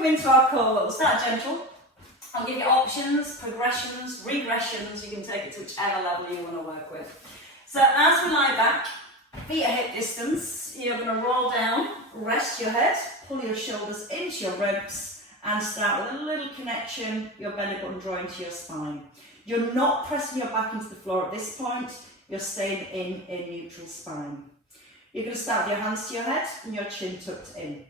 come into our core, we'll start gentle. I'll give you options, progressions, regressions. You can take it to whichever level you want to work with. So as we lie back, feet at hip distance, you're going to roll down, rest your head, pull your shoulders into your ribs, and start with a little connection, your belly button drawing to your spine. You're not pressing your back into the floor at this point, you're staying in a neutral spine. You're going to start with your hands to your head and your chin tucked in.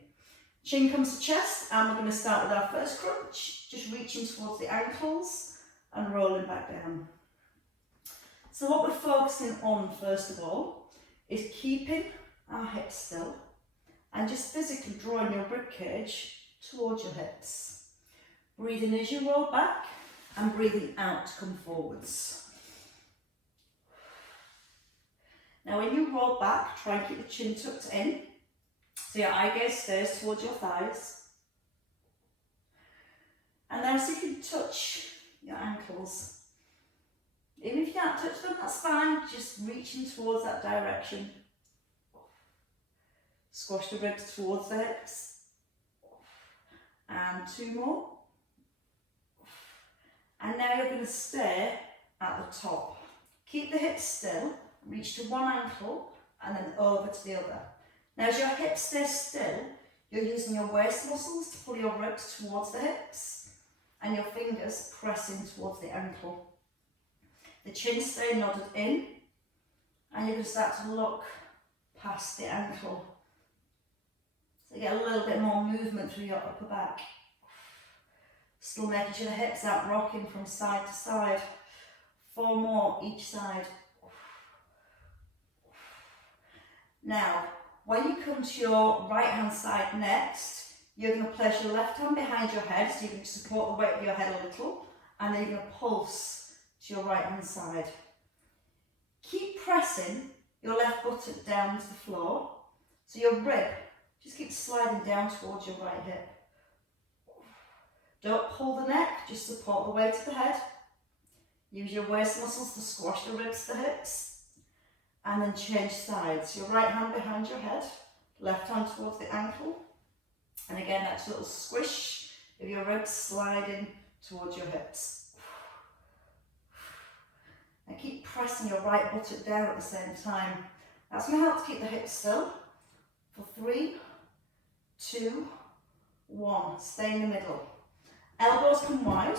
Chin comes to chest, and we're going to start with our first crunch, just reaching towards the ankles and rolling back down. So what we're focusing on first of all is keeping our hips still and just physically drawing your rib cage towards your hips. Breathing as you roll back and breathing out to come forwards. Now when you roll back, try and keep the chin tucked in, so your eye gaze stays towards your thighs. And now see if you can touch your ankles. Even if you can't touch them, that's fine, just reaching towards that direction. Squash the ribs towards the hips. And 2 more. And now you're going to stay at the top. Keep the hips still, reach to one ankle and then over to the other. Now as your hips stay still, you're using your waist muscles to pull your ribs towards the hips and your fingers pressing towards the ankle. The chin stay nodded in, and you can start to look past the ankle. So you get a little bit more movement through your upper back. Still making sure the hips aren't rocking from side to side. 4 more each side. Now, when you come to your right hand side next, you're going to place your left hand behind your head so you can support the weight of your head a little, and then you're going to pulse to your right hand side. Keep pressing your left buttock down to the floor, so your rib just keeps sliding down towards your right hip. Don't pull the neck, just support the weight of the head. Use your waist muscles to squash the ribs to the hips, and then change sides. Your right hand behind your head, left hand towards the ankle, and again that's a little squish of your ribs sliding towards your hips. And keep pressing your right buttock down at the same time. That's going to help to keep the hips still. For 3, 2, 1. Stay in the middle. Elbows come wide,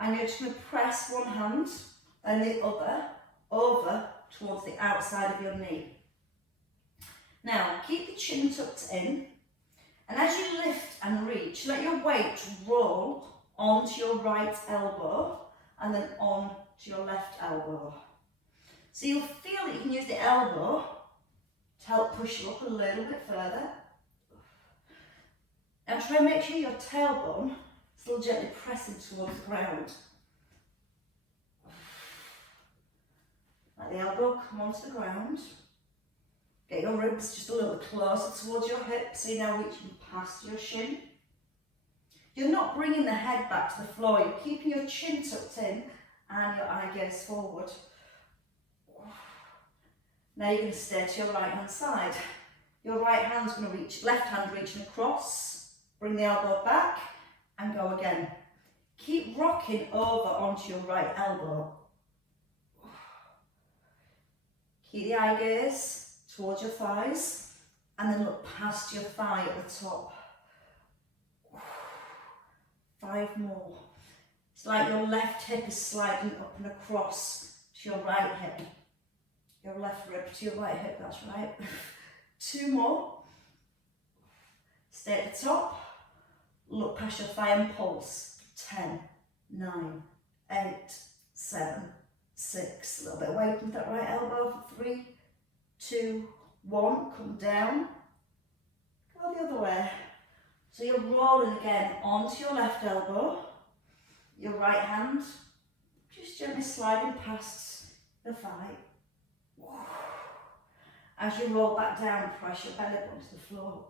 and you're just going to press one hand and the other over towards the outside of your knee. Now keep the chin tucked in, and as you lift and reach, let your weight roll onto your right elbow and then on to your left elbow. So you'll feel that you can use the elbow to help push you up a little bit further. And try and make sure your tailbone is still gently pressing towards the ground. Let the elbow come onto the ground. Get your ribs just a little closer towards your hips, so you're now reaching past your shin. You're not bringing the head back to the floor, you're keeping your chin tucked in and your eye gaze forward. Now you're going to stay to your right hand side. Your right hand's going to reach, left hand reaching across, bring the elbow back and go again. Keep rocking over onto your right elbow. Keep the eye gaze towards your thighs and then look past your thigh at the top. 5 more. It's like your left hip is sliding up and across to your right hip. Your left rib to your right hip, that's right. 2 more. Stay at the top. Look past your thigh and pulse. 10, 9, 8, 7, 6. A little bit away from that right elbow for 3, 2, 1. Come down. Go the other way. So you're rolling again onto your left elbow. Your right hand just gently sliding past the thigh. As you roll back down, press your belly button to the floor.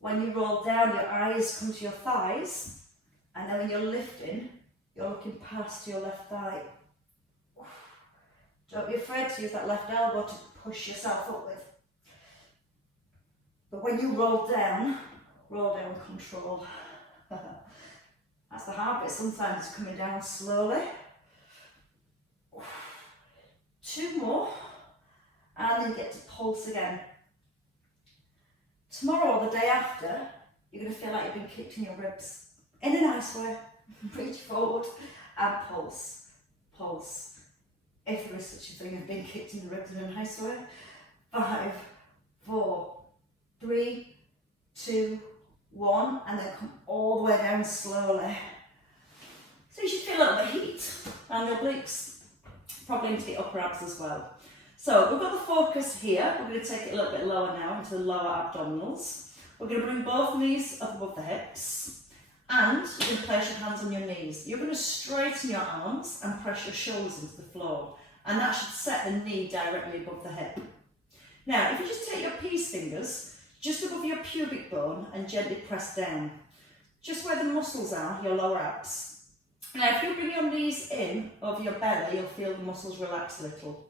When you roll down, your eyes come to your thighs, and then when you're lifting, you're looking past your left thigh. Don't be afraid to use that left elbow to push yourself up with. But when you roll down, roll down with control. That's the hard bit, sometimes it's coming down slowly. 2 more, and then you get to pulse again. Tomorrow or the day after, you're going to feel like you've been kicked in your ribs in a nice way. Reach forward and pulse, pulse. If there is such a thing as being kicked in the ribs in a nice way. 5, 4, 3, 2, 1, and then come all the way down slowly. So you should feel a little bit of heat and the obliques, probably into the upper abs as well. So we've got the focus here. We're going to take it a little bit lower now into the lower abdominals. We're going to bring both knees up above the hips, and you're going to place your hands on your knees. You're going to straighten your arms and press your shoulders into the floor, and that should set the knee directly above the hip. Now, if you just take your peace fingers just above your pubic bone and gently press down, just where the muscles are, your lower abs. Now, if you bring your knees in over your belly, you'll feel the muscles relax a little.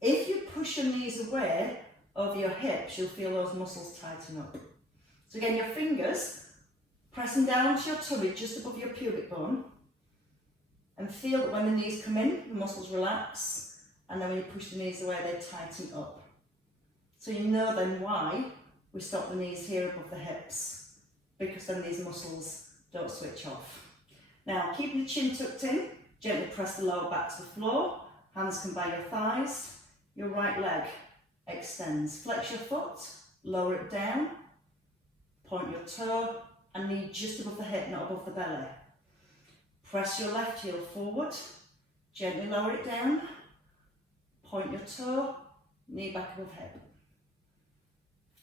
If you push your knees away over your hips, you'll feel those muscles tighten up. So again, your fingers pressing down to your tummy just above your pubic bone, and feel that when the knees come in, the muscles relax, and then when you push the knees away, they tighten up. So you know then why we stop the knees here above the hips, because then these muscles don't switch off. Now, keep the chin tucked in, gently press the lower back to the floor, hands come by your thighs, your right leg extends. Flex your foot, lower it down, point your toe, and knee just above the hip, not above the belly. Press your left heel forward, gently lower it down, point your toe, knee back above hip.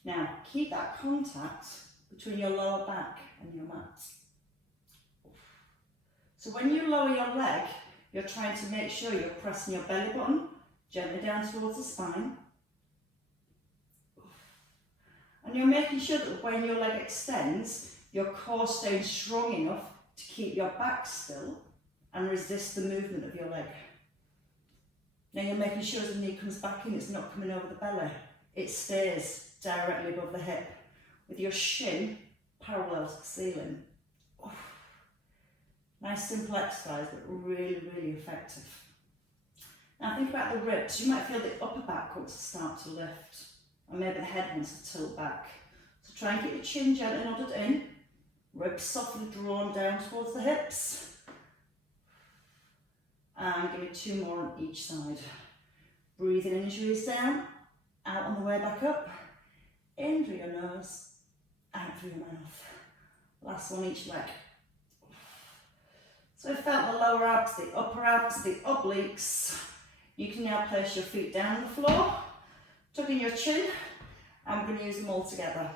Now, keep that contact between your lower back and your mat. So when you lower your leg, you're trying to make sure you're pressing your belly button gently down towards the spine. And you're making sure that when your leg extends, your core stays strong enough to keep your back still and resist the movement of your leg. Now you're making sure as the knee comes back in, it's not coming over the belly. It stays directly above the hip with your shin parallel to the ceiling. Nice simple exercise, but really, really effective. Now think about the ribs. You might feel the upper back wants to start to lift, and maybe the head wants to tilt back. So try and keep your chin gently nodded in, ribs softly drawn down towards the hips. And give me 2 more on each side. Breathing in as you release down, out on the way back up, in through your nose, out through your mouth. Last one each leg. So we've felt the lower abs, the upper abs, the obliques. You can now place your feet down on the floor, tuck in your chin, and we're going to use them all together.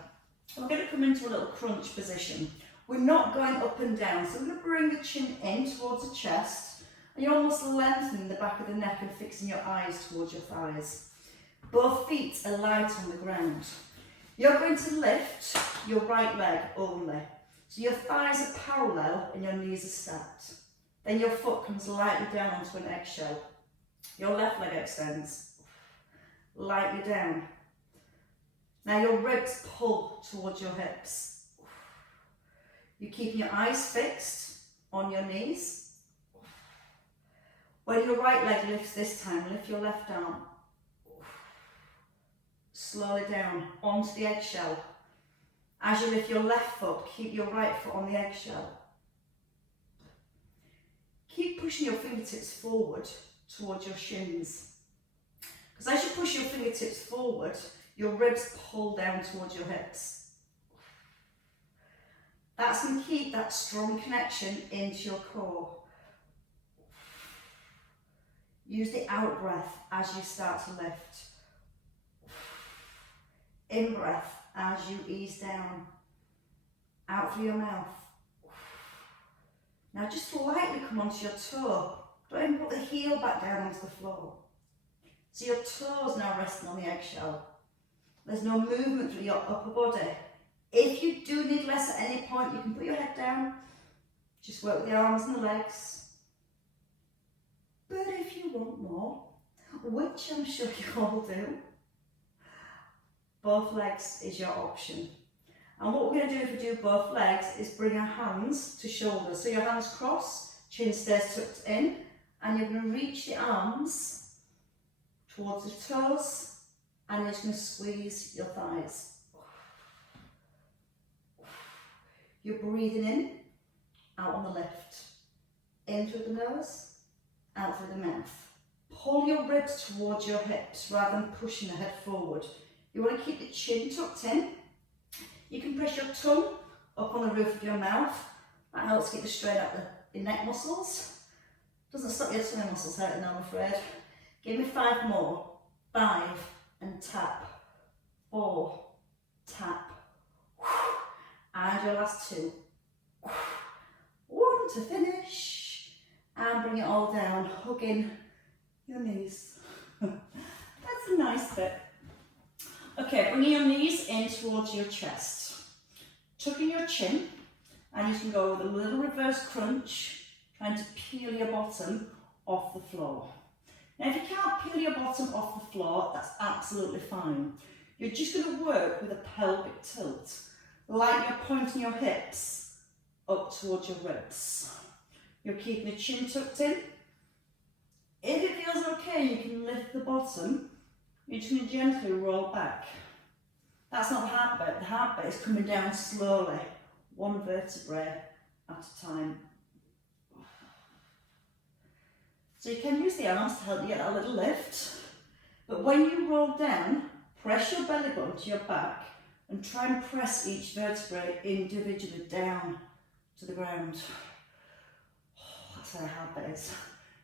We're going to come into a little crunch position. We're not going up and down, so we're going to bring the chin in towards the chest, and you're almost lengthening the back of the neck and fixing your eyes towards your thighs. Both feet are light on the ground. You're going to lift your right leg only. So your thighs are parallel and your knees are stacked. Then your foot comes lightly down onto an eggshell. Your left leg extends, lightly down. Now your ribs pull towards your hips. You're keeping your eyes fixed on your knees. When your right leg lifts this time, lift your left arm. Slowly down onto the eggshell. As you lift your left foot, keep your right foot on the eggshell. Keep pushing your fingertips forward towards your shins. Because as you push your fingertips forward, your ribs pull down towards your hips. That's going to keep that strong connection into your core. Use the out breath as you start to lift. In breath as you ease down. Out through your mouth. Now just lightly come onto your toe. Don't even put the heel back down onto the floor. So your toes now resting on the eggshell. There's no movement through your upper body. If you do need less at any point, you can put your head down. Just work with the arms and the legs. But if you want more, which I'm sure you all do, both legs is your option. And what we're going to do if we do both legs is bring our hands to shoulders. So your hands cross, chin stays tucked in, and you're going to reach the arms towards the toes, and you're just going to squeeze your thighs. You're breathing in, out on the lift. In through the nose, out through the mouth. Pull your ribs towards your hips rather than pushing the head forward. You want to keep the chin tucked in. You can press your tongue up on the roof of your mouth. That helps get the strain out the neck muscles. Doesn't stop your tummy muscles hurting, I'm afraid. Give me 5 more. 5 and tap. 4, tap. And your last 2. 1 to finish. And bring it all down, hugging your knees. That's a nice bit. Okay, bringing your knees in towards your chest. Tucking your chin, and you can go with a little reverse crunch, trying to peel your bottom off the floor. Now, if you can't peel your bottom off the floor, that's absolutely fine. You're just going to work with a pelvic tilt, like you're pointing your hips up towards your ribs. You're keeping the chin tucked in. If it feels okay, you can lift the bottom. You're just going to gently roll back. That's not the hard bit. The hard bit is coming down slowly, 1 vertebrae at a time. So you can use the arms to help you get a little lift. But when you roll down, press your belly button to your back and try and press each vertebrae individually down to the ground. That's how hard that is.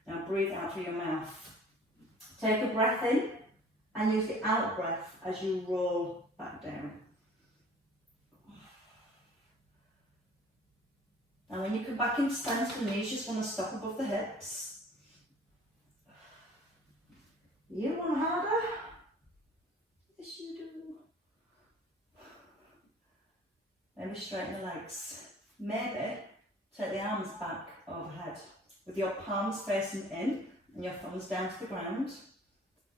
Now breathe out through your mouth. Take a breath in and use the out breath as you roll back down. And when you come back into stance, the knees just want to stop above the hips. You want harder? Yes, you do. Maybe straighten the legs. Maybe take the arms back overhead with your palms facing in and your thumbs down to the ground,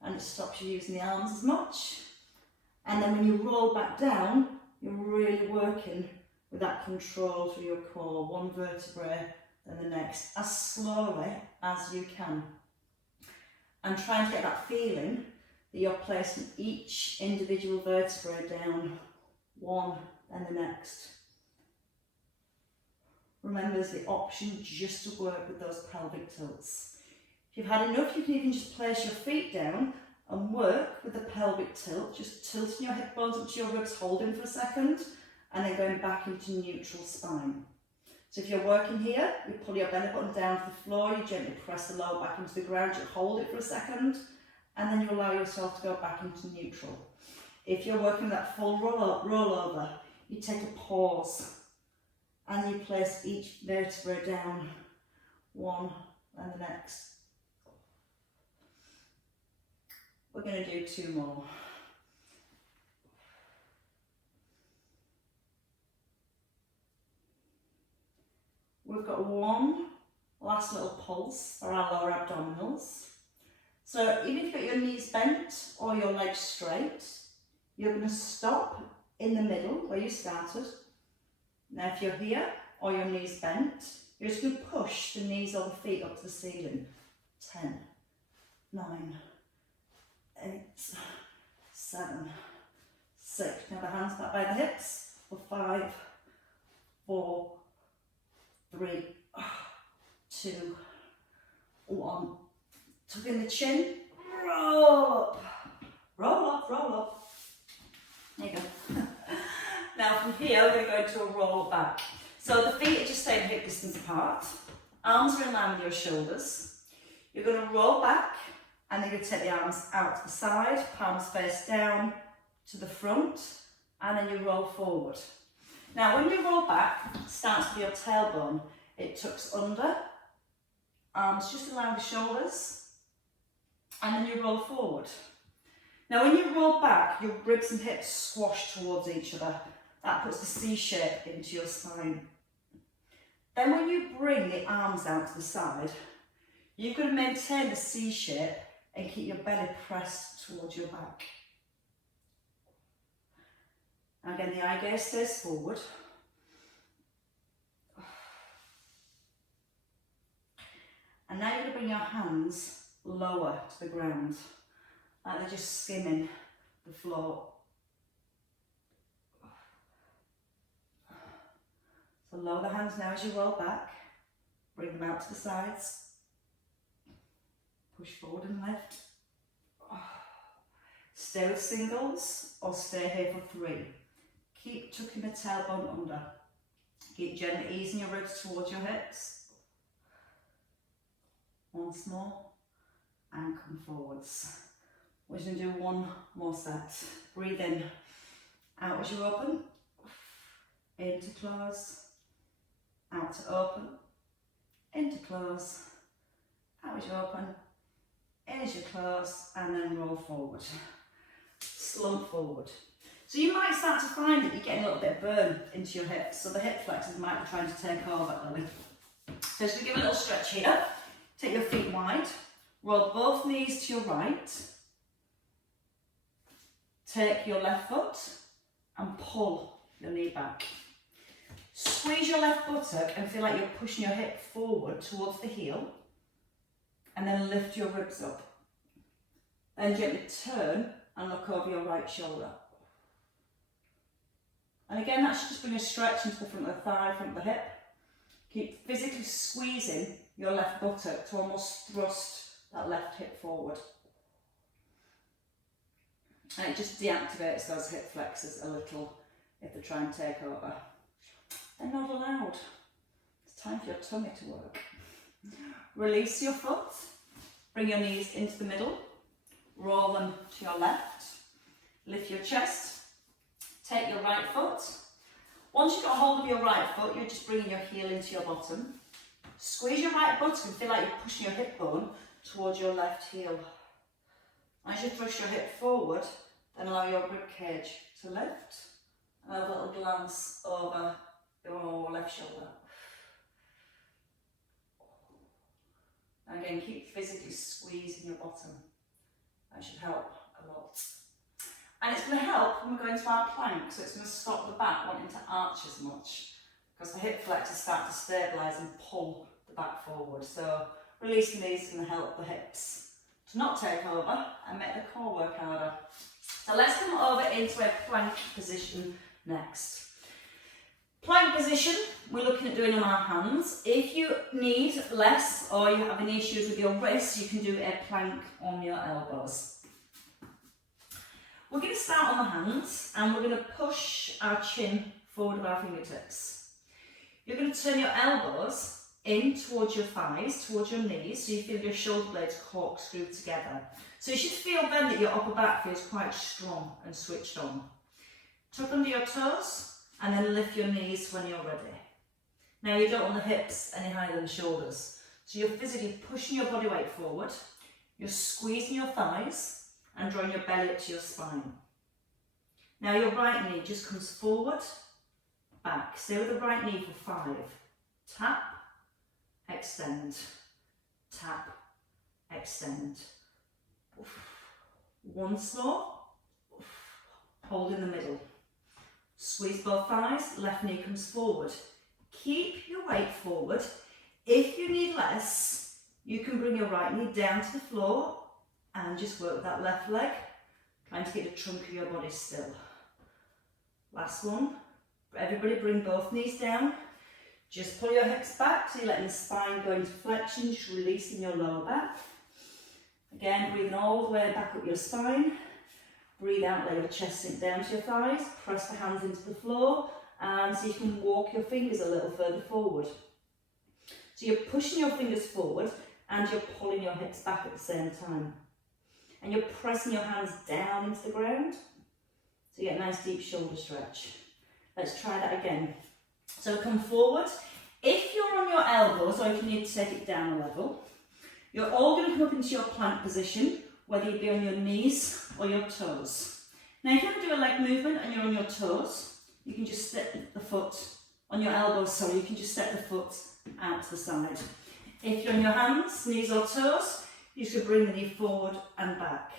and it stops you using the arms as much. And then when you roll back down, you're really working with that control through your core, 1 vertebrae then the next, as slowly as you can. And trying to get that feeling that you're placing each individual vertebrae down, 1 and the next. Remember, there's the option just to work with those pelvic tilts. If you've had enough, you can even just place your feet down and work with the pelvic tilt, just tilting your hip bones up to your ribs, holding for a second, and then going back into neutral spine. So if you're working here, you pull your belly button down to the floor, you gently press the lower back into the ground, you hold it for a second, and then you allow yourself to go back into neutral. If you're working that full roll over, you take a pause, and you place each vertebrae down, 1 and the next. We're going to do 2 more. We've got 1 last little pulse for our lower abdominals. So even if you've got your knees bent or your legs straight, you're going to stop in the middle where you started. Now if you're here or your knees bent, you're just going to push the knees or the feet up to the ceiling. 10, 9, 8, 7, 6. Now the hands back by the hips for 5, 4, 3, 2, 1. Tuck in the chin, roll up, roll up, roll up. There you go. Now from here we're going to go into a roll back. So the feet are just staying hip distance apart. Arms are in line with your shoulders. You're going to roll back and then you're going to take the arms out to the side, palms face down to the front, and then you roll forward. Now when you roll back, it starts with your tailbone. It tucks under, arms just around the shoulders, and then you roll forward. Now when you roll back, your ribs and hips squash towards each other. That puts the C shape into your spine. Then when you bring the arms out to the side, you're going to maintain the C shape and keep your belly pressed towards your back. Again, the eye gaze stays forward. And now you're going to bring your hands lower to the ground, like they're just skimming the floor. So lower the hands now as you roll back, bring them out to the sides, push forward and lift. Stay with singles or stay here for 3. Keep tucking the tailbone under. Keep gently easing your ribs towards your hips. Once more, and come forwards. We're going to do one more set. Breathe in, out as you open, in to close, out to open, in to close, out as you open, in as you close, and then roll forward. Slump forward. So you might start to find that you're getting a little bit of burn into your hips, so the hip flexors might be trying to take over early. So just give a little stretch here. Take your feet wide, roll both knees to your right, take your left foot and pull your knee back. Squeeze your left buttock and feel like you're pushing your hip forward towards the heel, and then lift your ribs up. Then gently turn and look over your right shoulder. And again, that should just bring a stretch into the front of the thigh, front of the hip. Keep physically squeezing your left buttock to almost thrust that left hip forward. And it just deactivates those hip flexors a little if they try and take over. They're not allowed. It's time for your tummy to work. Release your foot, bring your knees into the middle, roll them to your left, lift your chest, take your right foot. Once you've got hold of your right foot, you're just bringing your heel into your bottom. Squeeze your right buttock and feel like you're pushing your hip bone towards your left heel. As you thrust your hip forward, then allow your rib cage to lift. And have a little glance over your left shoulder. And again, keep physically squeezing your bottom. That should help a lot. And it's going to help when we go into our plank, so it's going to stop the back wanting to arch as much, because the hip flexors start to stabilise and pull the back forward. So releasing these is going to help the hips to not take over and make the core work harder. So let's come over into a plank position next. Plank position, we're looking at doing on our hands. If you need less or you have any issues with your wrists, you can do a plank on your elbows. We're going to start on the hands and we're going to push our chin forward with our fingertips. You're going to turn your elbows in towards your thighs, towards your knees, so you feel your shoulder blades corkscrew together. So you should feel then that your upper back feels quite strong and switched on. Tuck under your toes and then lift your knees when you're ready. Now you don't want the hips any higher than the shoulders. So you're physically pushing your body weight forward, you're squeezing your thighs and drawing your belly up to your spine. Now your right knee just comes forward, back. Stay with the right knee for 5. Tap, extend, tap, extend. Once more, hold in the middle. Squeeze both thighs, left knee comes forward. Keep your weight forward. If you need less, you can bring your right knee down to the floor and just work with that left leg, trying to get the trunk of your body still. Last one. Everybody bring both knees down. Just pull your hips back so you're letting the spine go into flexion, just releasing your lower back. Again, breathing all the way back up your spine. Breathe out, let your chest sink down to your thighs. Press the hands into the floor and so you can walk your fingers a little further forward. So you're pushing your fingers forward and you're pulling your hips back at the same time. And you're pressing your hands down into the ground so you get a nice deep shoulder stretch. Let's try that again. So come forward. If you're on your elbows or if you need to take it down a level, you're all going to come up into your plank position, whether you be on your knees or your toes. Now if you want to do a leg movement and you're on your toes, you can just step the foot on your elbows, sorry, you can just step the foot out to the side. If you're on your hands, knees or toes, you should bring the knee forward and back.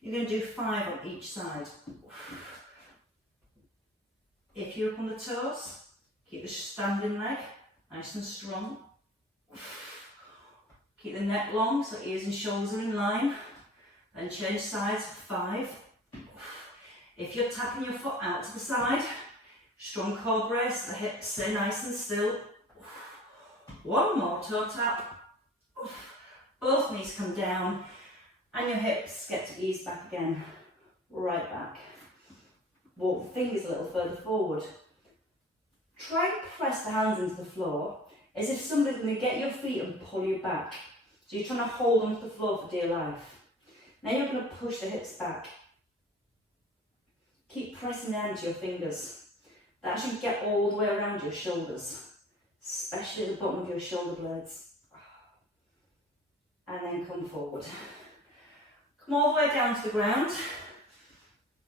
You're going to do 5 on each side. If you're up on the toes, keep the standing leg nice and strong. Keep the neck long so ears and shoulders are in line. Then change sides for 5. If you're tapping your foot out to the side, strong core brace, the hips stay nice and still. One more toe tap. Both knees come down and your hips get to ease back again. Right back. Walk the fingers a little further forward. Try and press the hands into the floor as if somebody's going to get your feet and pull you back. So you're trying to hold onto the floor for dear life. Now you're going to push the hips back. Keep pressing down into your fingers. That should get all the way around your shoulders, especially at the bottom of your shoulder blades. And then come forward. Come all the way down to the ground.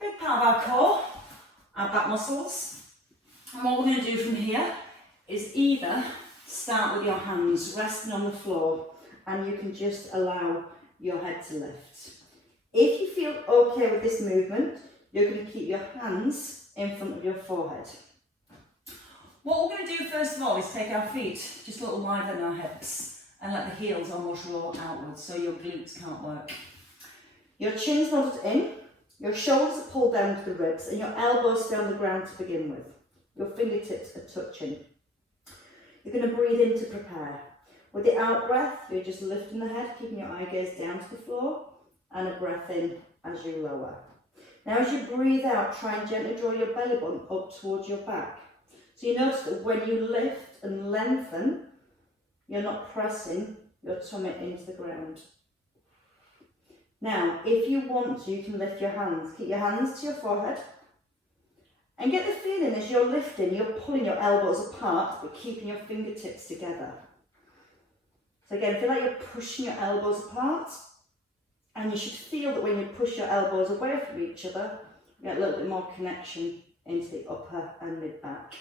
Big part of our core, our back muscles. And what we're going to do from here is either start with your hands resting on the floor and you can just allow your head to lift. If you feel okay with this movement, you're going to keep your hands in front of your forehead. What we're going to do first of all is take our feet just a little wider than our hips and let the heels almost roll outwards so your glutes can't work. Your chin's nodded in, your shoulders are pulled down to the ribs and your elbows stay on the ground to begin with. Your fingertips are touching. You're going to breathe in to prepare. With the out breath, you're just lifting the head, keeping your eye gaze down to the floor, and a breath in as you lower. Now as you breathe out, try and gently draw your belly button up towards your back. So you notice that when you lift and lengthen, you're not pressing your tummy into the ground. Now, if you want to, you can lift your hands. Keep your hands to your forehead. And get the feeling as you're lifting, you're pulling your elbows apart, but keeping your fingertips together. So again, feel like you're pushing your elbows apart. And you should feel that when you push your elbows away from each other, you get a little bit more connection into the upper and mid back.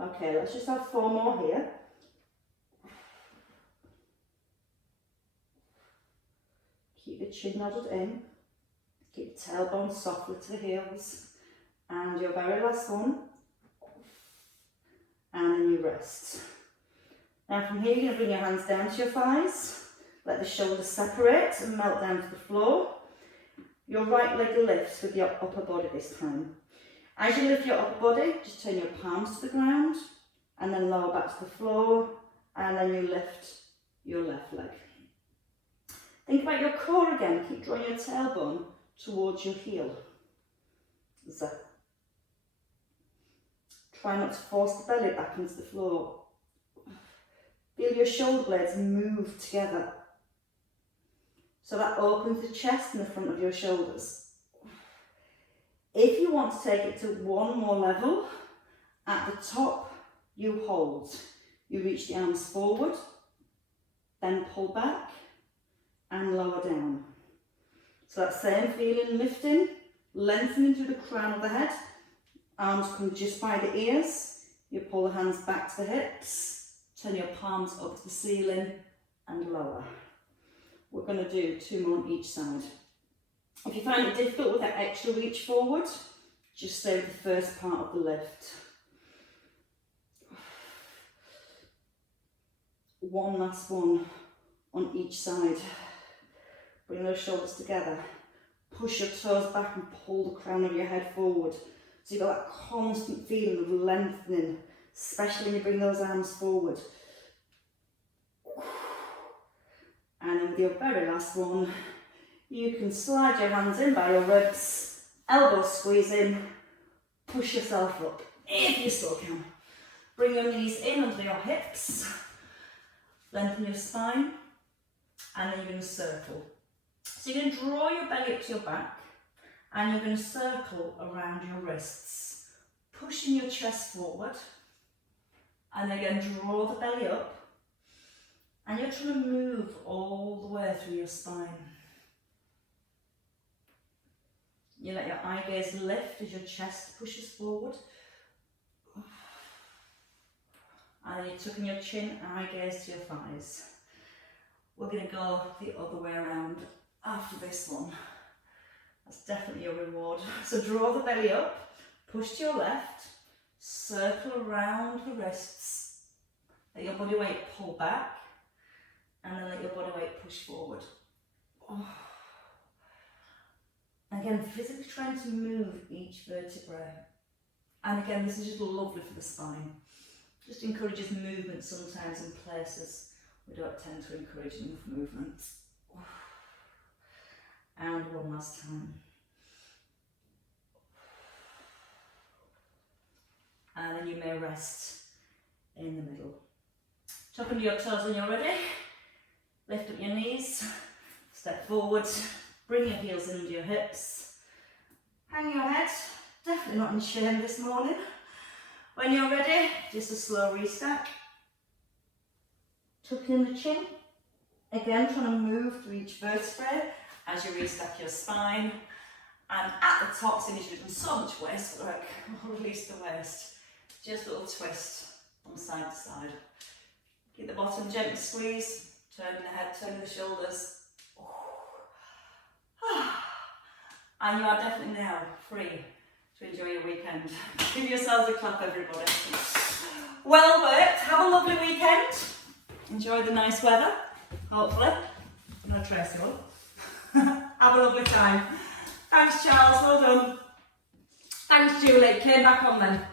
Okay, let's just have 4 more here. Keep the chin nodded in. Keep the tailbone softly to the heels. And your very last one. And then you rest. Now from here, you're going to bring your hands down to your thighs. Let the shoulders separate and melt down to the floor. Your right leg lifts with your upper body this time. As you lift your upper body, just turn your palms to the ground and then lower back to the floor, and then you lift your left leg. Think about your core again. Keep drawing your tailbone towards your heel. Z. Try not to force the belly back into the floor. Feel your shoulder blades move together. So that opens the chest and the front of your shoulders. If you want to take it to one more level, at the top you hold. You reach the arms forward, then pull back and lower down. So that same feeling, lifting, lengthening through the crown of the head. Arms come just by the ears. You pull the hands back to the hips, turn your palms up to the ceiling and lower. We're going to do 2 more on each side. If you find it difficult with that extra reach forward, just stay with the first part of the lift. One last one on each side. Bring those shoulders together. Push your toes back and pull the crown of your head forward. So you've got that constant feeling of lengthening, especially when you bring those arms forward. And then with your very last one, you can slide your hands in by your ribs, elbows squeeze in, push yourself up, if you still can. Bring your knees in under your hips, lengthen your spine, and then you're going to circle. So you're going to draw your belly up to your back, and you're going to circle around your wrists, pushing your chest forward, and again draw the belly up, and you're trying to move all the way through your spine. You let your eye gaze lift as your chest pushes forward. And then you're tucking your chin, eye gaze to your thighs. We're going to go the other way around after this one. That's definitely a reward. So draw the belly up, Push to your left, circle around the wrists, let your body weight pull back, and then let your body weight push forward. Oh. Again, physically trying to move each vertebrae. And again, this is just lovely for the spine. Just encourages movement sometimes in places we don't tend to encourage enough movement. And one last time. And then you may rest in the middle. Tuck under your toes when you're ready. Lift up your knees, step forward, bring your heels under your hips. Hang your head, definitely not in shame this morning. When you're ready, just a slow restack. Tuck in the chin. Again, trying to move through each vertebrae as you restack your spine. And at the top, since you've done so much waist work, release the waist. Just a little twist from side to side. Keep the bottom gently squeeze, turning the head, turning the shoulders. And you are definitely now free to enjoy your weekend. Give yourselves a clap, everybody. Well worked. Have a lovely weekend. Enjoy the nice weather, hopefully. I'm going to trace you on. Have a lovely time. Thanks, Charles. Well done. Thanks, Julie. Came back on then.